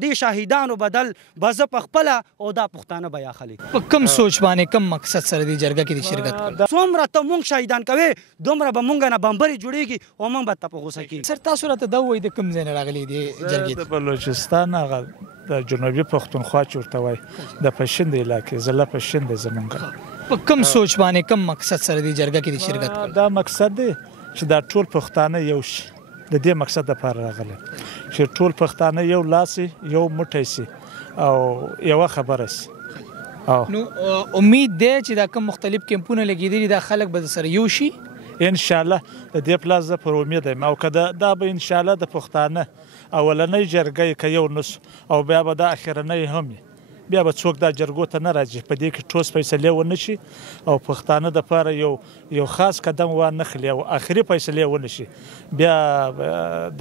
دې شاهدانو بدل به زه پخپله او دا پښتانه به اخلي. په کوم سوچ باندې کوم مقصد سره دې جرګه کې د شرکت کول؟ څومره ته مونږ شهیدان کوې دومره به مونږ نه بمبرې جوړېږي او مونږ به ته په غوسه کېږي. سر تاسو راته دا ووایئ د کوم ځای نه راغلي دې جرګې ته؟ د بلوچستان هغه د جنوبي پښتونخوا چې ورته وایي د پشند علاقې ضلع پشند زمونږ. په کوم سوچ باندې کوم مقصد سره دې جرګه کې د شرکت کول؟ دا مقصد دی چې دا ټول پښتانه یو شي. د دې مقصد لپاره راغلی چې ټول پښتانه یو لاس یو موټی سي او یوه خبره سي. نو امید دی چې دا کوم مختلف کیمپونه لګېدلي دا خلک به سره یو شي انشاءالله. د دې پلاس زه پر امید یم او که دا به انشاءالله د پښتانه اولنۍ جرګه که یو نسو او بیا به دا اخرنۍ هم بیا به څوک دا جرګو ته نه راځي په دې کې ټوس فیصلې ونه شي او پښتانه دپاره یو خاص قدم وانخلي او اخري فیصلې ونه شي بیا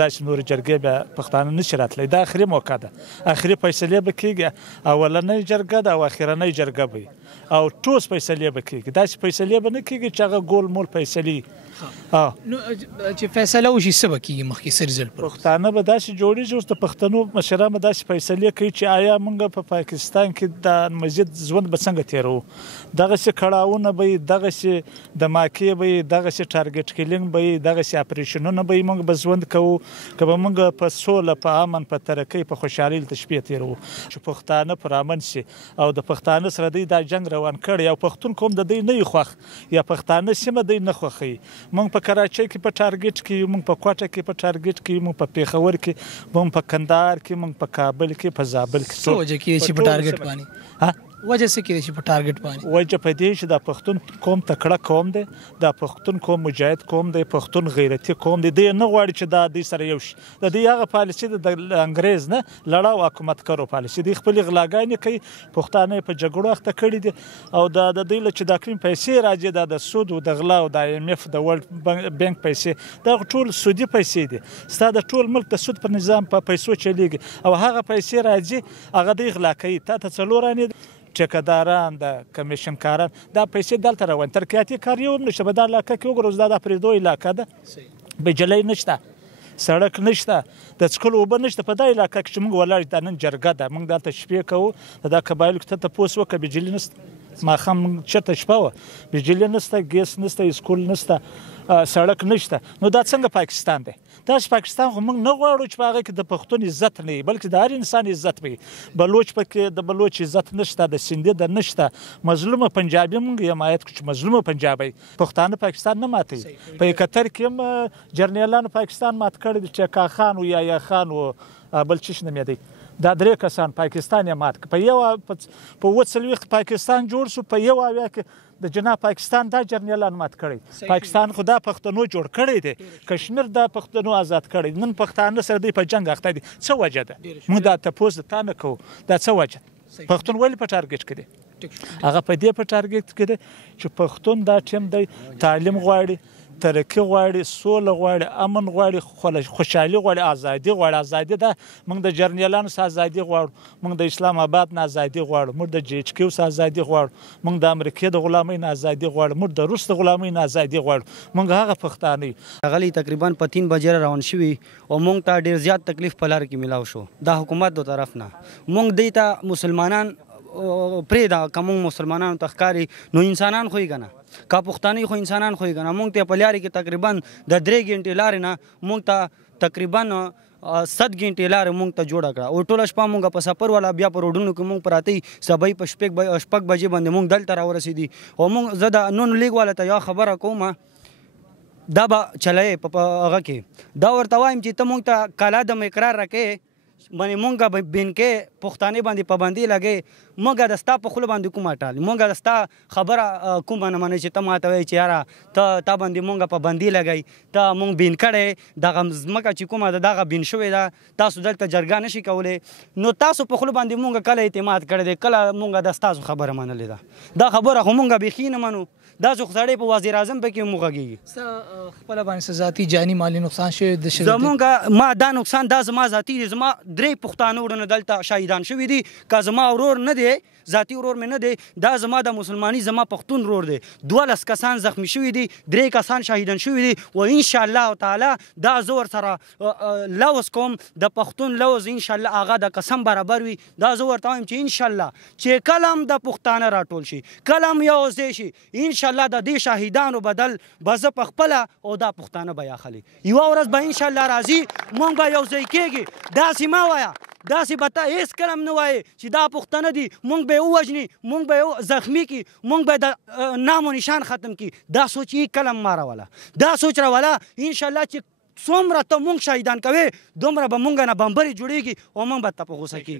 داسې نورې جرګې بیا پښتانه نشي راتلی. دا اخري موقع ده، اخري فیصلې به کېږي، اولنۍ جرګه ده او اخرنۍ جرګه به وي او ټوس فیصلې به کېږي. داسې فیصلې به نه کېږي چې هغه ګول مول فیصلې. نو چې فیصله وشي څه به کېږي مخکې څه رزلټ به پښتانه به داسې جوړېږي. اوس د پښتنو مشران به داسې فیصلې کوي چې آیا موږ په پاکستان کې د مزید ژوند به څنګه تېروو. دغسې کړاوونه به وي، دغسې دماکې به وي، دغسې ټارګټ کیلینګ به وي، دغسې اپریشنونه به وي. موږ به ژوند کوو که به موږ په سوله، په امن، په ترقۍ، په خوشحالۍ د شپې تېروو چې پښتانه پر امن شي او د پښتانه سره دوی دا جنګ روان کړی او پښتون قوم د دوی نه وي خوښ یا پښتانه سیمه دوی نه خوښوي. موږ په کراچۍ کې په ټارګټ کې یو، موږ په کوټه کې په ټارګټ کې یو، موږ په پېښور کې، موږ په کندهار کې، موږ په کابل کې، په زابل کې. څه وجه کېدای شي په ټارګټ باندې؟ وجه څه کېدای شي په ټارګټ باندې؟ وجه په دې چې دا پښتون قوم تکړه قوم دی، دا پښتون قوم مجاهد قوم دی، پښتون غیرتي قوم دی. دوی نه غواړي چې دا دوی سره یو شي. د دوی هغه پالیسي د انګریز نه لړاو حکومت کرو پالیسي. دوی خپلې غلاګانې کوي، پښتانه یې په جګړو اخته کړي دي او د دوی له چې دا کوم پیسې راځي دا د سود او د غلا او د IMF د ورلډ بانک پیسې دا ټول سودي پیسې دي. ستا د ټول ملک د سود په نظام په پیسو چلیږي او هغه پیسې راځي هغه دوی غلا کوي. تا ته څلور انې ټیکهداران د کمیشن کاران دا پیسې دلته روان. ترقیاتي کار یو هم نشته. په دا علاقه کې وګورو دا پرېږدو علاقه ده، بجلی نشته، سړک نشته، د څښلو اوبه نشته. په دا علاقه کې چې موږ ولاړ دا نن جرګه ده، موږ دلته شپې کوو. دا قبایلو کې ته تپوس وکړه بجلي نشته، ماښام چېرته شپه وه، بجلي نشته، ګیس نشته، اسکول نشته، سړک نشته. نو دا څنګه پاکستان دی؟ داسې پاکستان خو موږ نه غواړو چې په هغه کې د پښتون عزت نه وي بلکې د هر انسان عزت وي. بلوچ پکې د بلوچ عزت نشته، د سندي د نشته. مظلومه پنجابي موږ حمایت کوو چې مظلومه پنجابي پښتانه پاکستان نه ماتوي. په 71 کې هم جرنیلانو پاکستان مات کړی دی، ټیکا خان و یا خان و بل څه نومېدی. دا 3 کسان پاکستان یې مات کړ. په 40 پاکستان جوړ شو، په 1 کې د جناب پاکستان دا جرنیلان مات کړی. پاکستان خو دا پښتنو جوړ کړی دی، کشمیر دا پښتنو آزاد کړی. نن پښتانه سره دوی په جنګ اخته دي. څه وجه ده؟ موږ دا تپوس د تا نه کوو. دا څه وجه؟ پښتون ولې په ټارګټ کې دی؟ هغه په دې په ټارګټ کې دی چې پښتون دا ټیم دی تعلیم غواړي، ترقي غواړي، سوله غواړي، امن غواړي، خوشحالي غواړي، ازادي غواړي. ازادي ده موږ د جرنیلانو څخه ازادي غواړو، موږ د اسلام آباد نه ازادي غواړو، موږ د GHQ څخه ازادي غواړو، موږ د امریکې د غلامۍ نه ازادي غواړو، موږ د روس د غلامۍ نه ازادي غواړو. موږ هغه پښتانه یو. غلی تقریبا په 3 بجې روان شوي او موږ ته ډېر زیات تکلیف په لار کې ملاو شو د حکومت د طرف نه. موږ دوی ته مسلمانان پرېږده که موږ مسلمانانو ته ښکاري نو انسانان خو یې که نه، که پښتانه خو انسانان خو یې که نه. موږ ته په لارې کې تقریبا د 3 غنټې لارې نه موږ ته تقریبا 7 غنټې لارې موږ ته جوړه کړه او ټوله شپه موږ په سفر والا بیا په روډونو کې موږ پراته سبا په 6 بجې باندې موږ دلته راورسېدي او موږ زه د نون لیګ والا ته یو خبره کوم دا به چلایې په هغه کې دا ورته وایم چې ته موږ ته کاله د اقرار راکې باندې مونږه بینکې پښتانه باندې پابندي لګې. مونږه د ستا په خوله باندې کومه ټالي، مونږه د ستا خبره کومه نه منې چې ته ماته وایې چې یاره تا باندې مونږه پابندي لګئ، ته مونږ بین کړی، دغه ځمکه چې کومه ده دغه بین شوې ده، تاسو دلته جرګه نشئ کولی. نو تاسو په خوله باندې مونږه کله اعتماد کړی دی، کله مونږه د ستاسو خبره منلې ده. دا خبره خو مونږه بیخي نه منو. دا څو سړی په وزیر اعظم پکې موږږي خپل باندې ذاتي جاني مالی نقصان شوی د زمونږ ما دا نقصان دا زما ذاتي دی. زما 3 پښتانه وړونه دلته شهیدان شوي دي. که زما ورور نه دی دی ذاتی ورور مې نه دی دا زما د مسلمانۍ زما پښتون ورور دی 12 کسان زخمی شوي دي 3 کسان شهیدان شوي دي و ان شاء الله تعالی دا زه ورسره لوز کوم د پښتون لوز ان شاء الله هغه د قسم برابر وي دا زه ورته وایم چې ان شاء الله چې کله هم د پښتانه راټول شي کله هم یو ځای شي ان شاء الله د دې شهیدانو بدل به زه پخپله او دا پښتانه به اخلي یوه ورځ به ان شاء الله راځي مونږ به یو ځای کېږي داسې مه وایه داسې به ته هېڅ کله هم نه وایې چې دا پښتانه دي مونږ به یې ووژني مونږ به یې زخمي کړي مونږ به د نام و نشان ختم کړي دا سوچ یې کله هم مه راوله دا سوچ راوله انشاءالله چې څومره ته مونږ شهیدان کوې دومره به مونږ نه بمبرې جوړېږي او مونږ به ته په غوسه کېږي